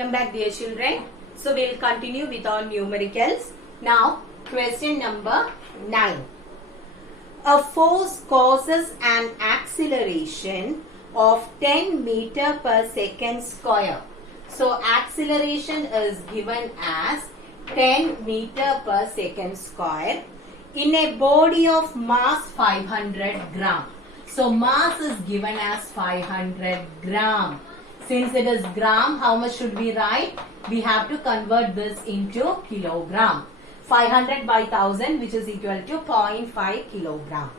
Welcome back, dear children. So we'll continue with our numericals. Now question number 9. A force causes an acceleration of 10 meter per second square. So acceleration is given as 10 meter per second square in a body of mass 500 gram. So mass is given as 500 gram. Since it is gram, how much should we write? We have to convert this into kilogram. 500 by 1000, which is equal to 0.5 kilogram.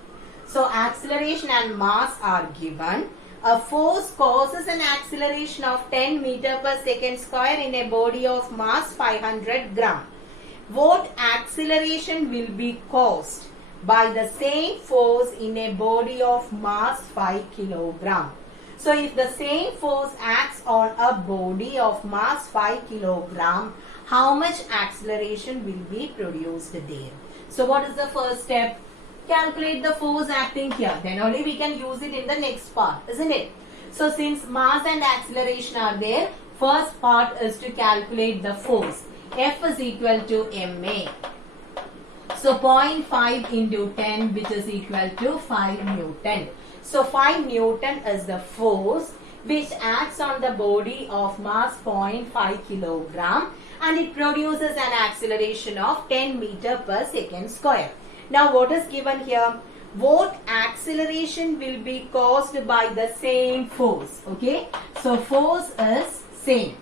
So acceleration and mass are given. A force causes an acceleration of 10 meter per second square in a body of mass 500 gram. What acceleration will be caused by the same force in a body of mass 5 kilogram? So if the same force acts on a body of mass 5 kilogram, how much acceleration will be produced there? So what is the first step? Calculate the force acting here. Then only we can use it in the next part, isn't it? So since mass and acceleration are there, first part is to calculate the force. F is equal to ma. So 0.5 into 10, which is equal to 5 Newton. So 5 Newton is the force which acts on the body of mass 0.5 kilogram and it produces an acceleration of 10 meter per second square. Now what is given here? What acceleration will be caused by the same force? Okay. So force is same.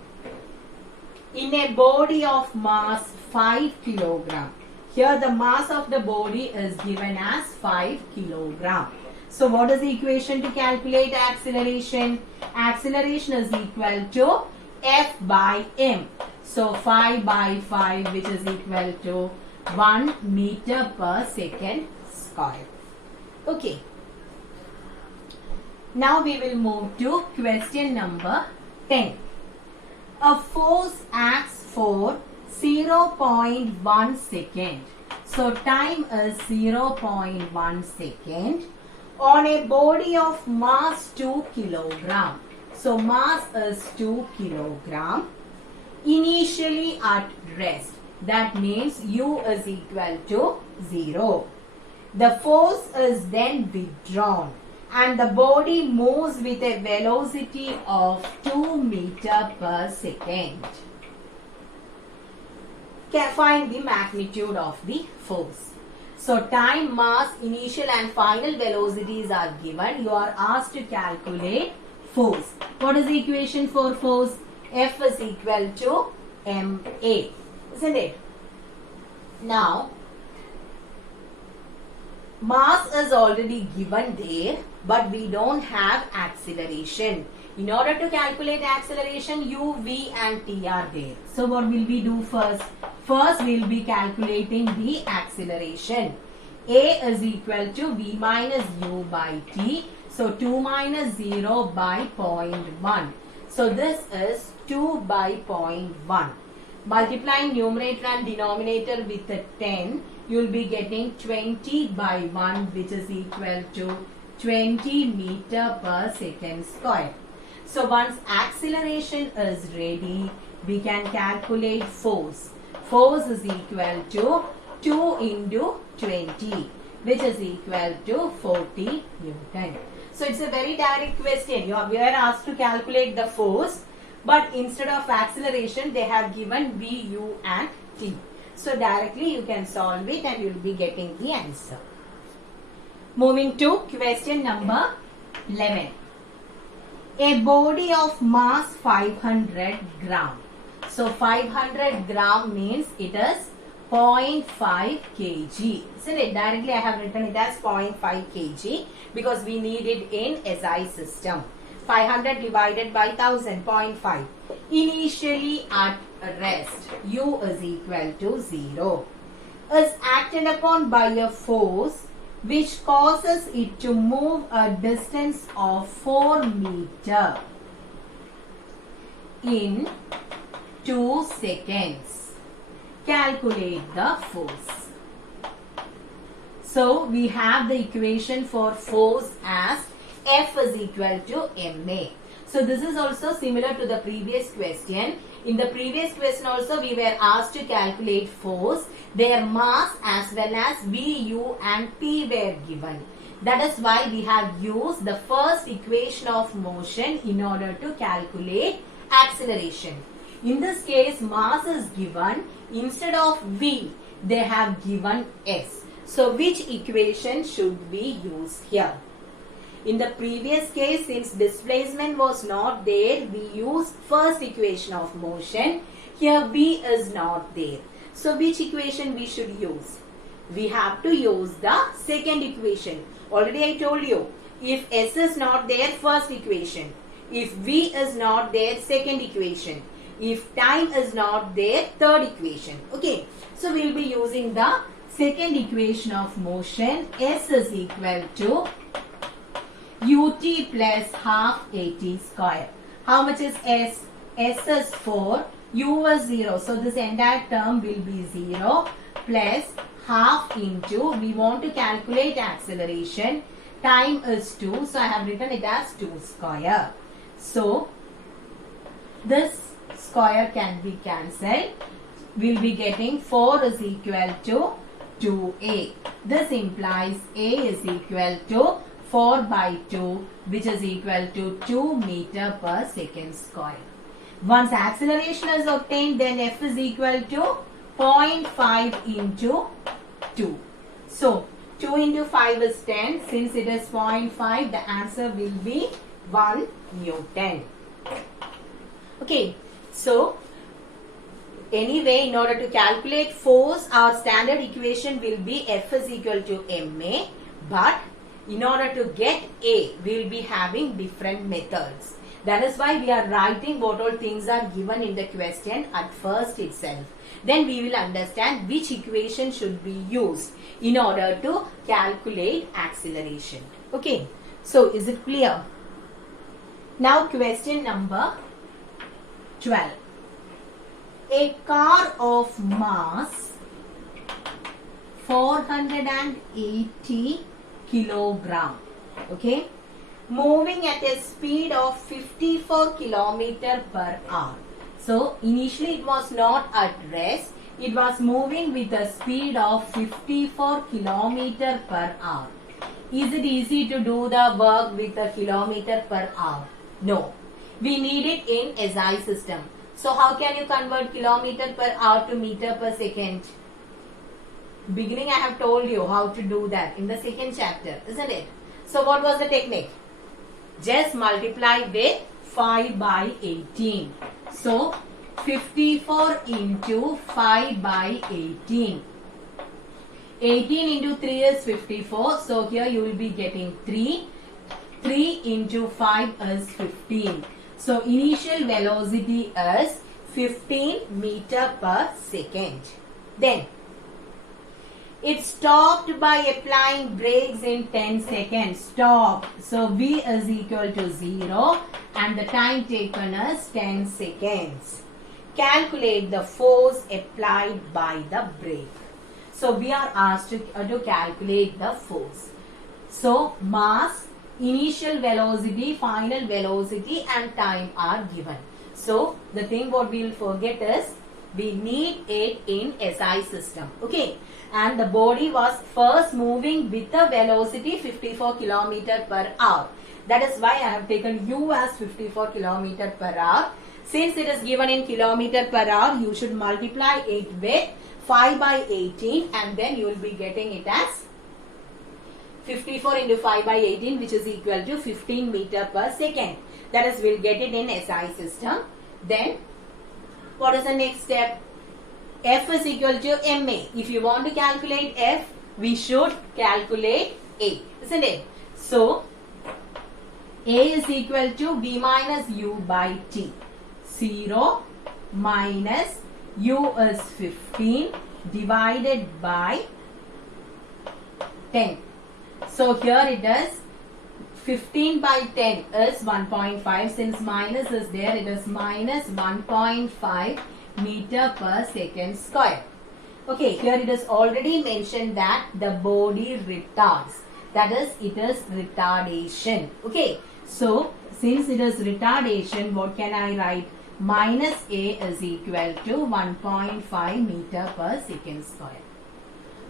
In a body of mass 5 kilogram. Here the mass of the body is given as 5 kilogram. So what is the equation to calculate acceleration? Acceleration is equal to F by m. So 5 by 5, which is equal to 1 meter per second square. Okay. Now we will move to question number 10. A force acts for 0.1 second. So time is 0.1 second on a body of mass 2 kilogram. So mass is 2 kilogram. Initially at rest. That means U is equal to 0. The force is then withdrawn and the body moves with a velocity of 2 meter per second. Can find the magnitude of the force. So time, mass, initial and final velocities are given. You are asked to calculate force. What is the equation for force? F is equal to ma. Isn't it? Now, mass is already given there, but we don't have acceleration. In order to calculate acceleration, U, V and T are there. So what will we do first? First we will be calculating the acceleration. A is equal to V minus U by T. So 2 minus 0 by 0.1. So this is 2 by 0.1. Multiplying numerator and denominator with a 10, you will be getting 20 by 1, which is equal to 20 meter per second square. So once acceleration is ready, we can calculate force. Force is equal to 2 into 20, which is equal to 40 Newton. So it's a very direct question. We are asked to calculate the force, but instead of acceleration, they have given V, U and T. So directly you can solve it and you will be getting the answer. Moving to question number 11. A body of mass 500 gram. So 500 gram means it is 0.5 kg. Isn't it? Directly I have written it as 0.5 kg because we need it in SI system. 500 divided by 1000, 0.5. Initially at rest, U is equal to 0. Is acted upon by a force which causes it to move a distance of 4 meter in 2 seconds. Calculate the force. So we have the equation for force as F is equal to ma. So this is also similar to the previous question. In the previous question also we were asked to calculate force. Their mass as well as V, U and T were given. That is why we have used the first equation of motion in order to calculate acceleration. In this case, mass is given. Instead of V, they have given S. So which equation should we use here? In the previous case, since displacement was not there, we used first equation of motion. Here V is not there. So which equation we should use? We have to use the second equation. Already I told you, if S is not there, first equation. If V is not there, second equation. If time is not there, third equation. Okay. So we will be using the second equation of motion. S is equal to ut plus half at square. How much is S? S is 4. U is 0. So this entire term will be 0 plus half into, we want to calculate acceleration. Time is 2. So I have written it as 2 square. So this square can be cancelled. We will be getting 4 is equal to 2a. This implies a is equal to 4 by 2, which is equal to 2 meter per second square. Once acceleration is obtained, then F is equal to 0.5 into 2. So 2 into 5 is 10. Since it is 0.5, the answer will be 1 Newton. Okay. So anyway, in order to calculate force, our standard equation will be F is equal to ma. But in order to get A, we will be having different methods. That is why we are writing what all things are given in the question at first itself. Then we will understand which equation should be used in order to calculate acceleration. Okay. So is it clear? Now question number 12. A car of mass 480 kilogram, okay, moving at a speed of 54 kilometer per hour. So initially it was not at rest. It was moving with a speed of 54 kilometer per hour. Is it easy to do the work with a kilometer per hour? No. We need it in SI system. So how can you convert kilometer per hour to meter per second? Beginning I have told you how to do that in the second chapter, isn't it? So what was the technique? Just multiply with 5 by 18. So 54 into 5 by 18. 18 into 3 is 54. So here you will be getting 3. 3 into 5 is 15. So initial velocity is 15 meter per second. Then it stopped by applying brakes in 10 seconds. Stop. So V is equal to 0 and the time taken is 10 seconds. Calculate the force applied by the brake. So we are asked to calculate the force. So mass, initial velocity, final velocity and time are given. So the thing what we will forget is we need it in SI system. Okay. And the body was first moving with a velocity 54 km per hour. That is why I have taken U as 54 km per hour. Since it is given in kilometer per hour, you should multiply it with 5 by 18 and then you will be getting it as 54 into 5 by 18, which is equal to 15 meter per second. That is, we will get it in SI system. Then what is the next step? F is equal to ma. If you want to calculate F, we should calculate A, isn't it? So A is equal to V minus U by T. 0 minus U is 15 divided by 10. So here it is 15 by 10 is 1.5. Since minus is there, it is minus 1.5 meter per second square. Okay, here it is already mentioned that the body retards. That is, it is retardation. Okay, so since it is retardation, what can I write? Minus A is equal to 1.5 meter per second square.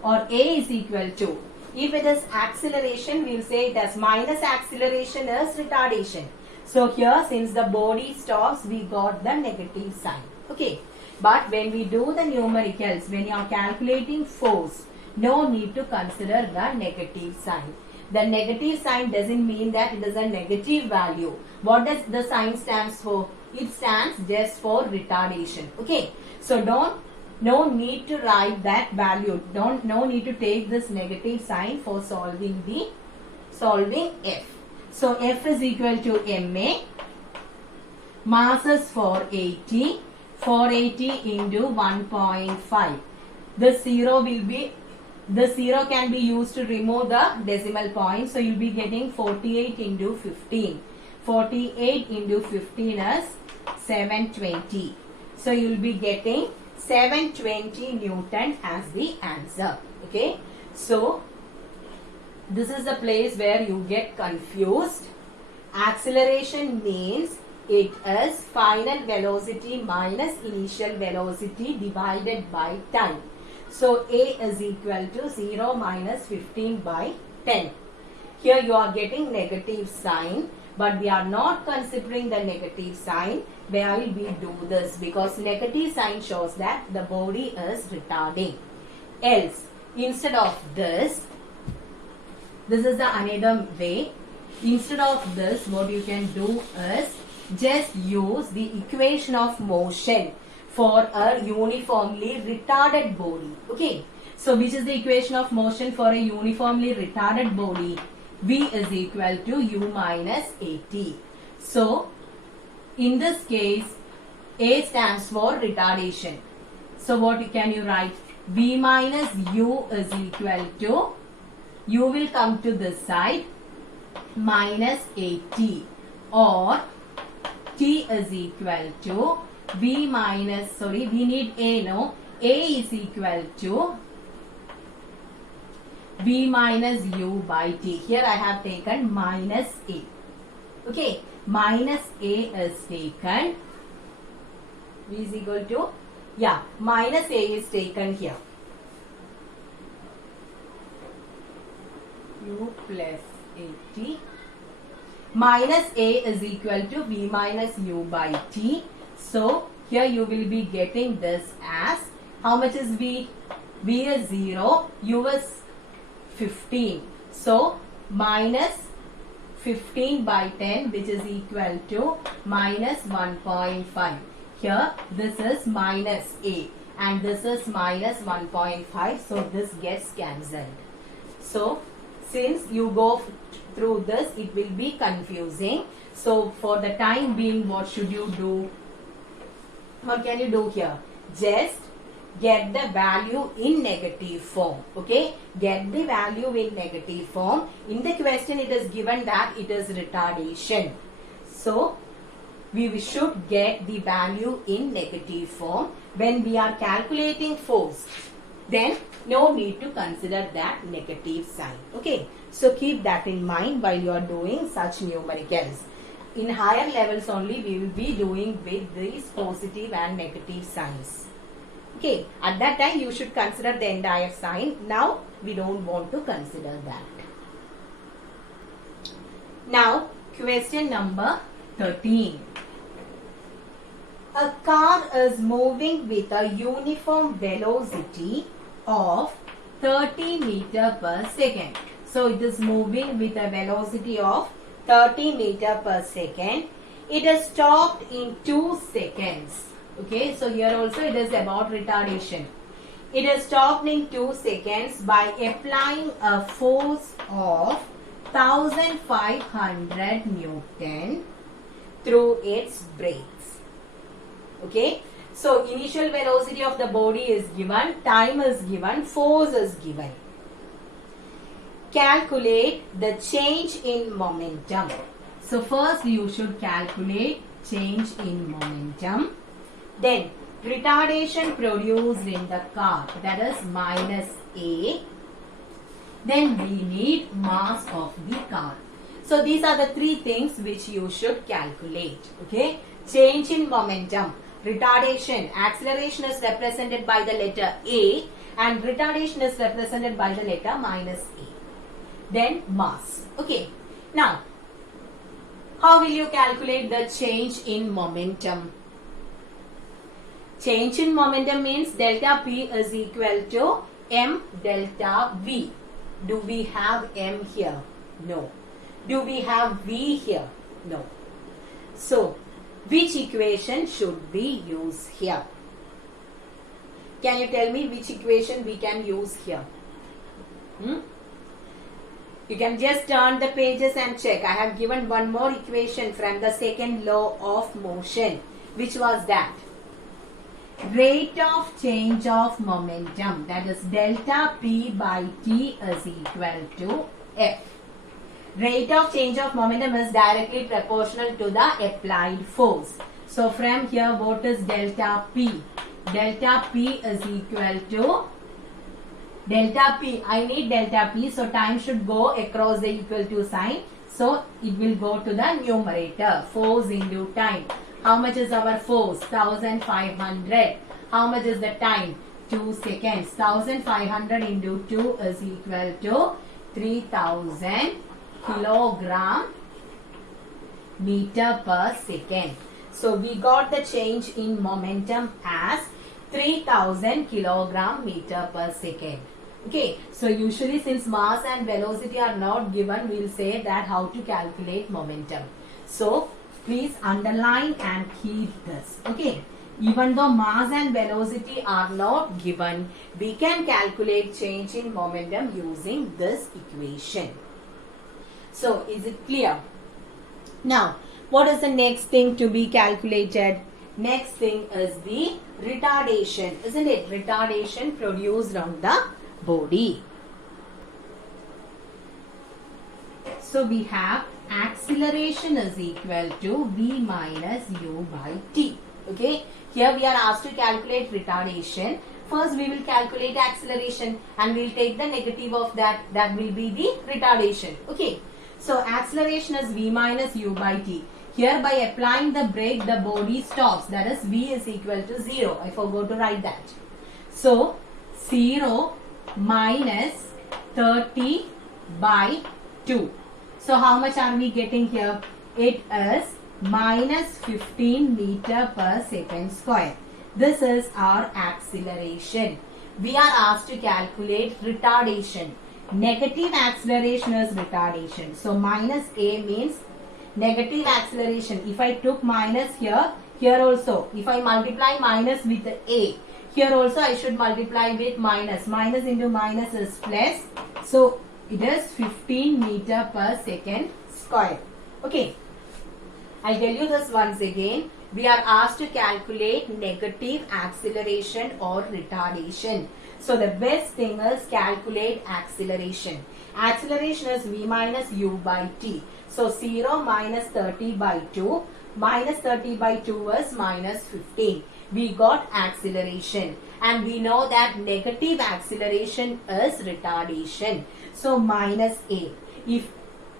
Or A is equal to, if it is acceleration, we will say it as minus acceleration is retardation. So here, since the body stops, we got the negative sign. Okay. But when we do the numericals, when you are calculating force, no need to consider the negative sign. The negative sign doesn't mean that it is a negative value. What does the sign stands for? It stands just for retardation. Okay. So no need to write that value. No need to take this negative sign for solving F. So F is equal to MA. Mass is 480. 480 into 1.5. The zero can be used to remove the decimal point. So you'll be getting 48 into 15. 48 into 15 is 720. So you'll be getting 720 Newton as the answer. Okay. So this is the place where you get confused. Acceleration means it is final velocity minus initial velocity divided by time. So A is equal to 0 minus 15 by 10. Here you are getting negative sign, but we are not considering the negative sign while we do this, because negative sign shows that the body is retarding. Else, instead of this is the another way. Instead of this, what you can do is just use the equation of motion for a uniformly retarded body. Okay. So which is the equation of motion for a uniformly retarded body? V is equal to U minus AT. So in this case, A stands for retardation. So what can you write? V minus U is equal to, U will come to this side, minus AT, or T is equal to V minus, sorry, we need A, no? A is equal to V minus U by T. Here I have taken minus A. Okay, minus A is taken. V is equal to, yeah, minus A is taken here. U plus AT. Minus A is equal to V minus U by T. So here you will be getting this as, how much is V? V is 0, U is 15. So minus 15 by 10, which is equal to minus 1.5. Here this is minus A and this is minus 1.5. So this gets cancelled. So since you go through this, it will be confusing. So for the time being, what should you do? What can you do here? Just get the value in negative form. Okay, get the value in negative form. In the question it is given that it is retardation. So we should get the value in negative form. When we are calculating force, then no need to consider that negative sign. Okay, so keep that in mind while you are doing such numericals. In higher levels only we will be doing with these positive and negative signs. Okay, at that time you should consider the entire sign. Now we don't want to consider that. Now question number 13. A car is moving with a uniform velocity of 30 meter per second. So it is moving with a velocity of 30 meter per second. It is stopped in 2 seconds. Okay, so here also it is about retardation. It is stopped in 2 seconds by applying a force of 1500 Newton through its brakes. Okay, so initial velocity of the body is given, time is given, force is given. Calculate the change in momentum. So first you should calculate change in momentum. Then retardation produced in the car, that is minus A. Then we need mass of the car. So these are the three things which you should calculate. Okay. Change in momentum. Retardation. Acceleration is represented by the letter A and retardation is represented by the letter minus A. Then mass. Okay. Now, how will you calculate the change in momentum? Change in momentum means delta P is equal to M delta V. Do we have M here? No. Do we have V here? No. So, which equation should we use here? Can you tell me which equation we can use here? You can just turn the pages and check. I have given one more equation from the second law of motion. Which was that? Rate of change of momentum, that is delta P by T is equal to F. Rate of change of momentum is directly proportional to the applied force. So from here, what is delta P? Delta P is equal to delta P. I need delta P, so time should go across the equal to sign. So it will go to the numerator. Force into time. How much is our force? 1500. How much is the time? 2 seconds. 1500 into 2 is equal to 3000 kilogram meter per second. So we got the change in momentum as 3000 kilogram meter per second. Okay, so usually since mass and velocity are not given, we will say that how to calculate momentum. So please underline and keep this. Okay, even though mass and velocity are not given, we can calculate change in momentum using this equation. So is it clear? Now, what is the next thing to be calculated? Next thing is the retardation, isn't it? Retardation produced on the body. So we have acceleration is equal to V minus U by T. Okay. Here we are asked to calculate retardation. First we will calculate acceleration and we will take the negative of that. That will be the retardation. Okay. So acceleration is V minus U by T. Here by applying the brake the body stops. That is V is equal to 0. I forgot to write that. So 0 minus 30 by 2. So how much are we getting here? It is minus 15 meter per second square. This is our acceleration. We are asked to calculate retardation. Negative acceleration is retardation. So minus A means negative acceleration. If I took minus here, here also. If I multiply minus with A, here also I should multiply with minus. Minus into minus is plus. So it is 15 meter per second square. Okay. I'll tell you this once again. We are asked to calculate negative acceleration or retardation. So the best thing is calculate acceleration. Acceleration is V minus U by T. So 0 minus 30 by 2. Minus 30 by 2 is minus 15. We got acceleration. And we know that negative acceleration is retardation. So minus A. If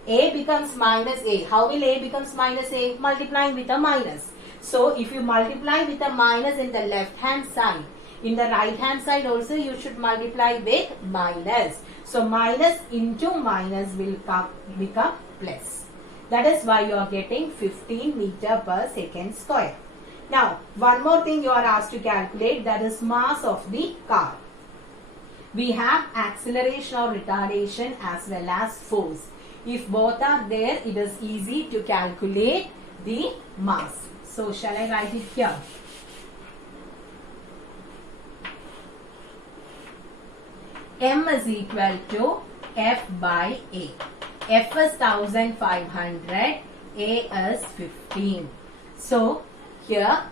A becomes minus A, how will A becomes minus A? Multiplying with a minus. So if you multiply with a minus in the left hand side, in the right hand side also you should multiply with minus. So minus into minus will become plus. That is why you are getting 15 meter per second square. Now one more thing you are asked to calculate, that is mass of the car. We have acceleration or retardation as well as force. If both are there, it is easy to calculate the mass. So shall I write it here? M is equal to F by A. F is 1500, A is 15. So here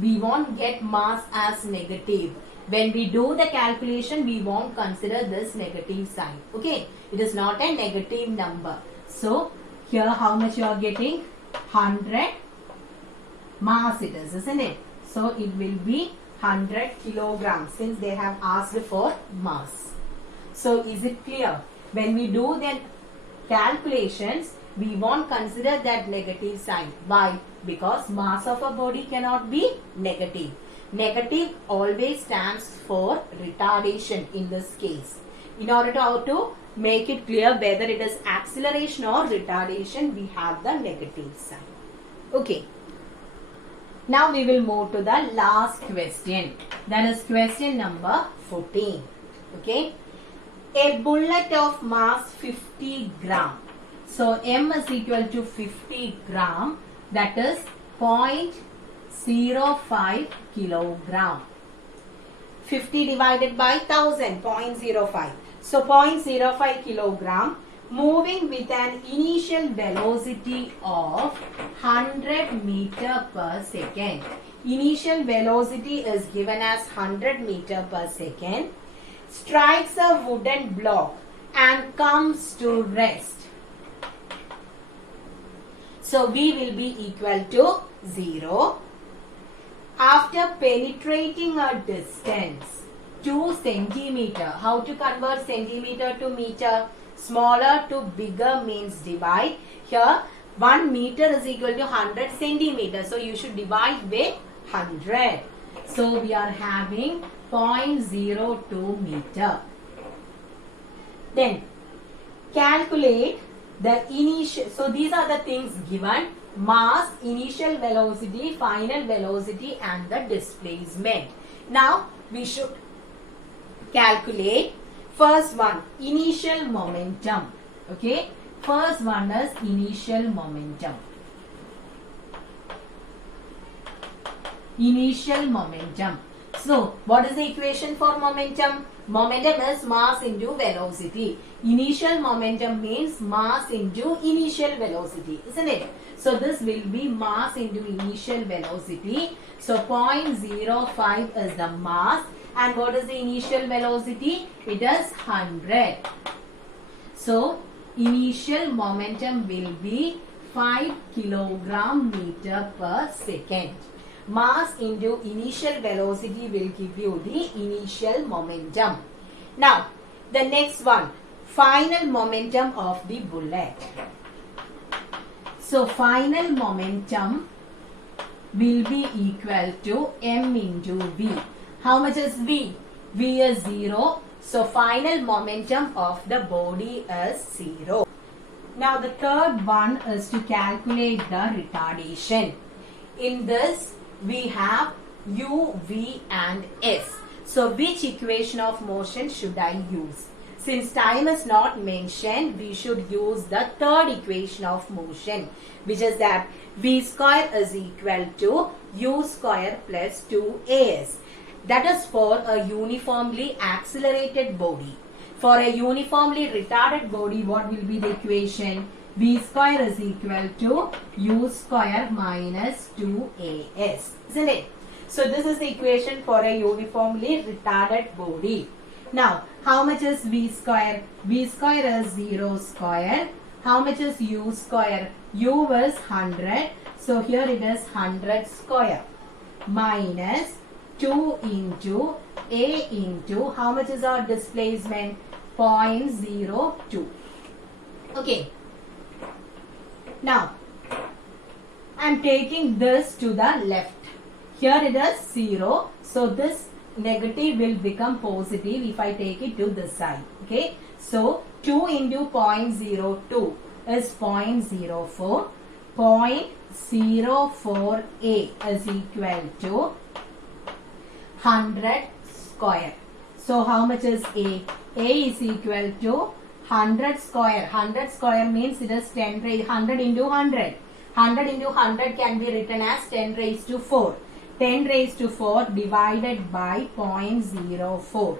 we won't get mass as negative. When we do the calculation, we won't consider this negative sign. Okay, it is not a negative number. So here how much you are getting? 100 mass it is, isn't it? So it will be 100 kilograms since they have asked for mass. So is it clear? When we do the calculations, we won't consider that negative sign. Why? Because mass of a body cannot be negative. Negative always stands for retardation in this case. In order to make it clear whether it is acceleration or retardation, we have the negative sign. Okay. Now we will move to the last question. That is question number 14. Okay. A bullet of mass 50 gram. So m is equal to 50 gram. That is 0.05 kilogram. 50 divided by 1000, 0.05. So 0.05 kilogram, moving with an initial velocity of 100 meter per second. Initial velocity is given as 100 meter per second. Strikes a wooden block and comes to rest. So V will be equal to 0. After penetrating a distance 2 centimeter. How to convert centimeter to meter? Smaller to bigger means divide. Here 1 meter is equal to 100 centimeters. So you should divide with 100. So we are having 0.02 meter. Then calculate the initial. So these are the things given: mass, initial velocity, final velocity and the displacement. Now we should calculate first one, initial momentum. Okay, first one is initial momentum. Initial momentum. So what is the equation for momentum? Momentum is mass into velocity. Initial momentum means mass into initial velocity, isn't it? So this will be mass into initial velocity. So 0.05 is the mass. And what is the initial velocity? It is 100. So initial momentum will be 5 kilogram meter per second. Mass into initial velocity will give you the initial momentum. Now the next one, final momentum of the bullet. So final momentum will be equal to m into v. How much is v? V is 0. So final momentum of the body is 0. Now the third one is to calculate the retardation. In this we have u, v and s. So which equation of motion should I use? Since time is not mentioned, we should use the third equation of motion, which is that v square is equal to u square plus 2as. That is for a uniformly accelerated body. For a uniformly retarded body, what will be the equation? V square is equal to u square minus 2as. Isn't it? So this is the equation for a uniformly retarded body. Now, how much is v square? V square is 0 square. How much is u square? U is 100. So here it is 100 square minus 2 into a into, how much is our displacement? 0.02. Okay. Now, I am taking this to the left. Here it is 0. So this negative will become positive if I take it to this side. Okay. So 2 into 0.02 is 0.04. 0.04a is equal to 100 square. So how much is a? A is equal to 100 square. 100 square means it is 10 raised 100 into 100. 100 into 100 can be written as 10 raised to 4. 10 raised to 4 divided by 0.04.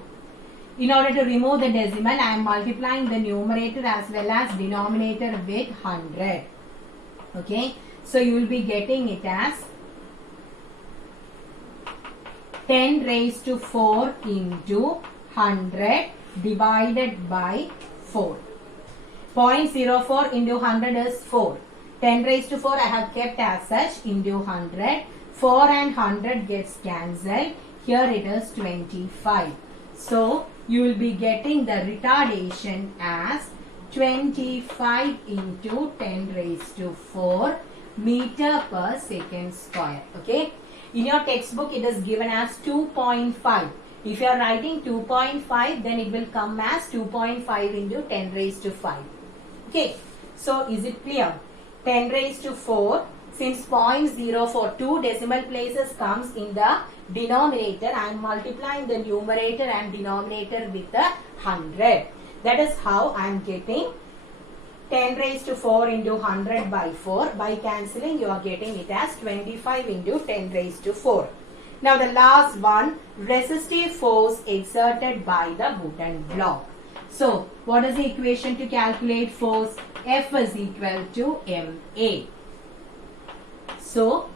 In order to remove the decimal, I am multiplying the numerator as well as denominator with 100. Okay. So you will be getting it as 10 raised to 4 into 100 divided by 4. 0.04 into 100 is 4. 10 raised to 4 I have kept as such into 100. 4 and 100 gets cancelled. Here it is 25. So you will be getting the retardation as 25 into 10 raised to 4 meter per second square. Okay. In your textbook, it is given as 2.5. If you are writing 2.5, then it will come as 2.5 into 10 raised to 5. Okay. So, is it clear? 10 raised to 4. Since 0.04, 2 decimal places comes in the denominator, I am multiplying the numerator and denominator with the 100. That is how I am getting 10 raised to 4 into 100 by 4. By cancelling, you are getting it as 25 into 10 raised to 4. Now the last one, resistive force exerted by the wooden block. So, what is the equation to calculate force? F is equal to ma. So,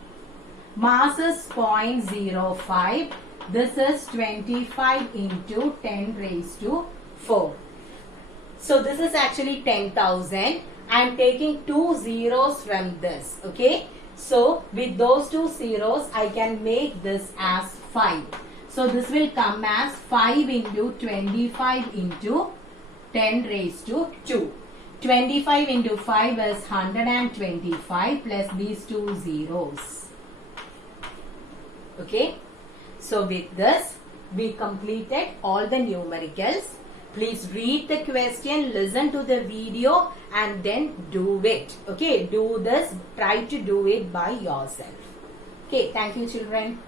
mass is 0.05. This is 25 into 10 raised to 4. So, this is actually 10,000. I am taking 2 zeros from this. Okay. So, with those 2 zeros, I can make this as 5. So, this will come as 5 into 25 into 10 raised to 2. 25 into 5 is 125 plus these 2 zeros. Okay. So, with this, we completed all the numericals. Please read the question, listen to the video and then do it. Okay. Do this. Try to do it by yourself. Okay. Thank you, children.